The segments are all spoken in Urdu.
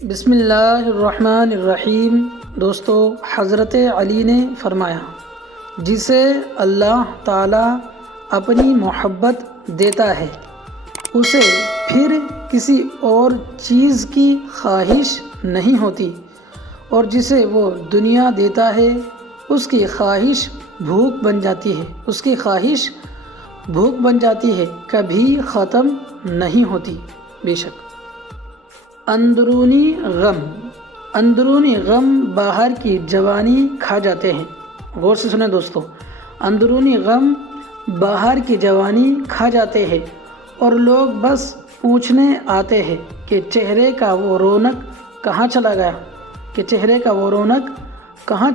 بسم اللہ الرحمن الرحیم۔ دوستو، حضرت علی نے فرمایا، جسے اللہ تعالیٰ اپنی محبت دیتا ہے اسے پھر کسی اور چیز کی خواہش نہیں ہوتی، اور جسے وہ دنیا دیتا ہے اس کی خواہش بھوک بن جاتی ہے، کبھی ختم نہیں ہوتی۔ بے شک اندرونی غم باہر کی جوانی کھا جاتے ہیں۔ غور سے سنیں دوستو، اندرونی غم باہر کی جوانی کھا جاتے ہیں، اور لوگ بس پوچھنے آتے ہیں کہ چہرے کا وہ رونق کہاں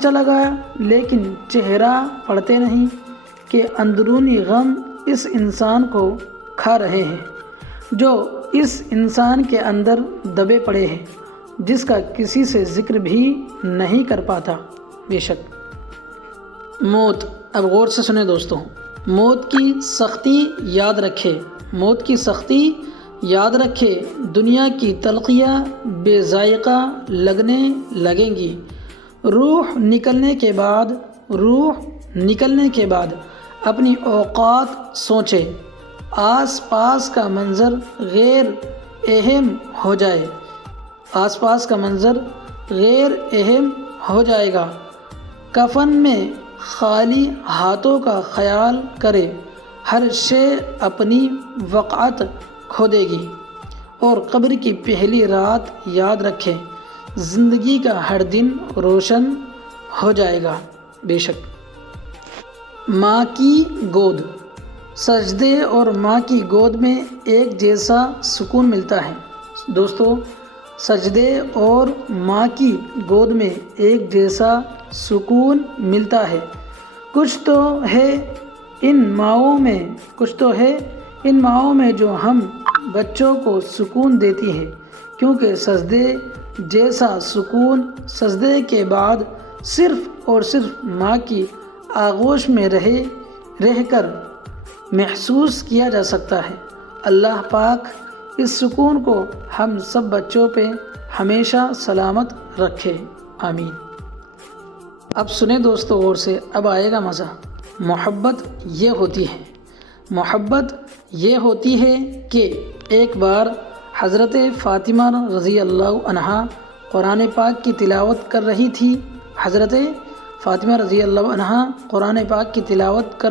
چلا گیا، لیکن چہرہ پڑھتے نہیں کہ اندرونی غم اس انسان کو کھا رہے ہیں، جو اس انسان کے اندر دبے پڑے ہیں، جس کا کسی سے ذکر بھی نہیں کر پاتا۔ بے شک موت۔ اب غور سے سنیں دوستوں، موت کی سختی یاد رکھے، دنیا کی تلخیاں بے ذائقہ لگنے لگیں گی۔ روح نکلنے کے بعد اپنی اوقات سوچے، آس پاس کا منظر غیر اہم ہو جائے گا۔ کفن میں خالی ہاتھوں کا خیال کرے، ہر شے اپنی وقعت کھو دے گی، اور قبر کی پہلی رات یاد رکھے، زندگی کا ہر دن روشن ہو جائے گا۔ بے شک ماں کی گود۔ سجدے اور ماں کی گود میں ایک جیسا سکون ملتا ہے۔ دوستو، سجدے اور ماں کی گود میں ایک جیسا سکون ملتا ہے۔ کچھ تو ہے ان ماؤں میں جو ہم بچوں کو سکون دیتی ہے، کیونکہ سجدے جیسا سکون سجدے کے بعد صرف اور صرف ماں کی آغوش میں رہ کر محسوس کیا جا سکتا ہے۔ اللہ پاک اس سکون کو ہم سب بچوں پہ ہمیشہ سلامت رکھے، آمین۔ اب سنیں دوستو غور سے، اب آئے گا مزہ۔ محبت یہ ہوتی ہے کہ ایک بار حضرت فاطمہ رضی اللہ عنہا قرآن پاک کی تلاوت کر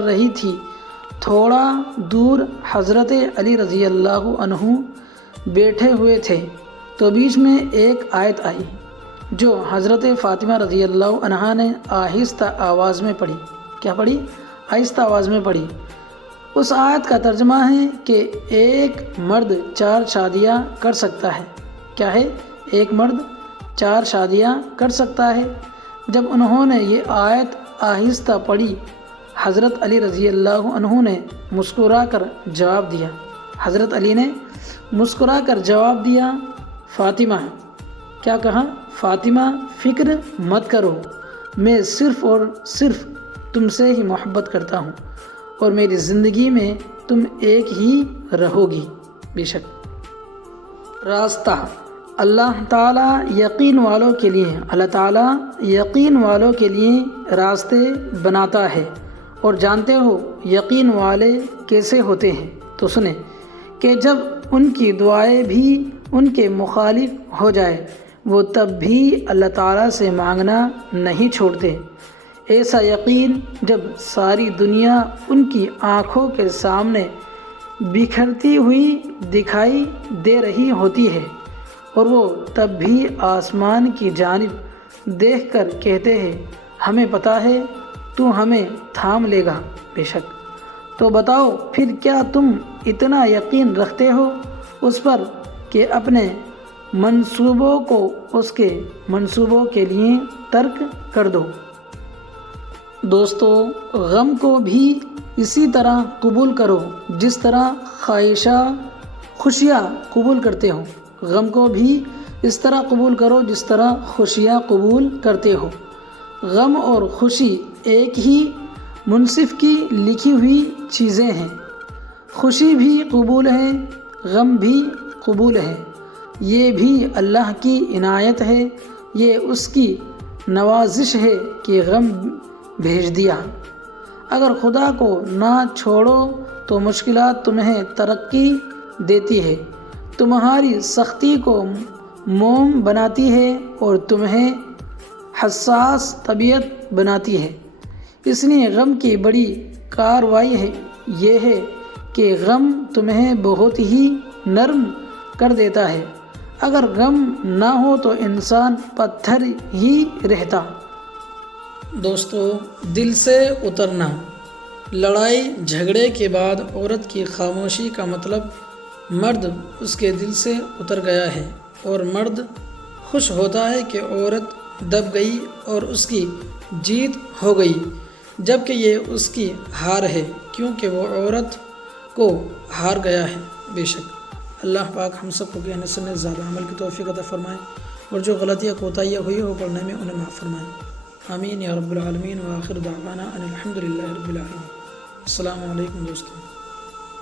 رہی تھی۔ تھوڑا دور حضرت علی رضی اللہ عنہ بیٹھے ہوئے تھے، تو بیچ میں ایک آیت آئی جو حضرت فاطمہ رضی اللہ عنہا نے آہستہ آواز میں پڑھی۔ کیا پڑھی؟ آہستہ آواز میں پڑھی۔ اس آیت کا ترجمہ ہے کہ ایک مرد 4 شادیاں کر سکتا ہے۔ کیا ہے؟ ایک مرد 4 شادیاں کر سکتا ہے۔ جب انہوں نے یہ آیت آہستہ پڑھی، حضرت علی رضی اللہ عنہ نے مسکرا کر جواب دیا، فاطمہ، کیا کہا؟ فاطمہ، فکر مت کرو، میں صرف اور صرف تم سے ہی محبت کرتا ہوں، اور میری زندگی میں تم ایک ہی رہو گی۔ بے شک راستہ۔ اللہ تعالیٰ یقین والوں کے لیے راستے بناتا ہے، اور جانتے ہو یقین والے کیسے ہوتے ہیں؟ تو سنیں کہ جب ان کی دعائیں بھی ان کے مخالف ہو جائے، وہ تب بھی اللہ تعالیٰ سے مانگنا نہیں چھوڑتے۔ ایسا یقین جب ساری دنیا ان کی آنکھوں کے سامنے بکھرتی ہوئی دکھائی دے رہی ہوتی ہے، اور وہ تب بھی آسمان کی جانب دیکھ کر کہتے ہیں، ہمیں پتہ ہے تو ہمیں تھام لے گا۔ بے شک تو بتاؤ پھر کیا تم اتنا یقین رکھتے ہو اس پر کہ اپنے منصوبوں کو اس کے منصوبوں کے لیے ترک کر دو؟ دوستو، غم کو بھی اسی طرح قبول کرو جس طرح خوشیاں قبول کرتے ہو۔ غم کو بھی اس طرح قبول کرو جس طرح خوشیاں قبول کرتے ہو۔ غم اور خوشی ایک ہی منصف کی لکھی ہوئی چیزیں ہیں۔ خوشی بھی قبول ہے، غم بھی قبول ہے۔ یہ بھی اللہ کی عنایت ہے، یہ اس کی نوازش ہے کہ غم بھیج دیا۔ اگر خدا کو نہ چھوڑو تو مشکلات تمہیں ترقی دیتی ہے، تمہاری سختی کو موم بناتی ہے اور تمہیں حساس طبیعت بناتی ہے۔ اس لیے غم کی بڑی کارروائی یہ ہے کہ غم تمہیں بہت ہی نرم کر دیتا ہے۔ اگر غم نہ ہو تو انسان پتھر ہی رہتا۔ دوستو، دل سے اترنا۔ لڑائی جھگڑے کے بعد عورت کی خاموشی کا مطلب مرد اس کے دل سے اتر گیا ہے، اور مرد خوش ہوتا ہے کہ عورت دب گئی اور اس کی جیت ہو گئی، جبکہ یہ اس کی ہار ہے کیونکہ وہ عورت کو ہار گیا ہے۔ بے شک اللہ پاک ہم سب کو کہنے سننے زیادہ عمل کی توفیق عطا فرمائے، اور جو غلطیاں کوتاہیاں ہوئی ہو پڑھنے میں انہیں معاف فرمائے۔ آمین یا رب العالمین۔ وآخر دعوانا ان الحمد للہ رب العالمین۔ السلام علیکم دوستو۔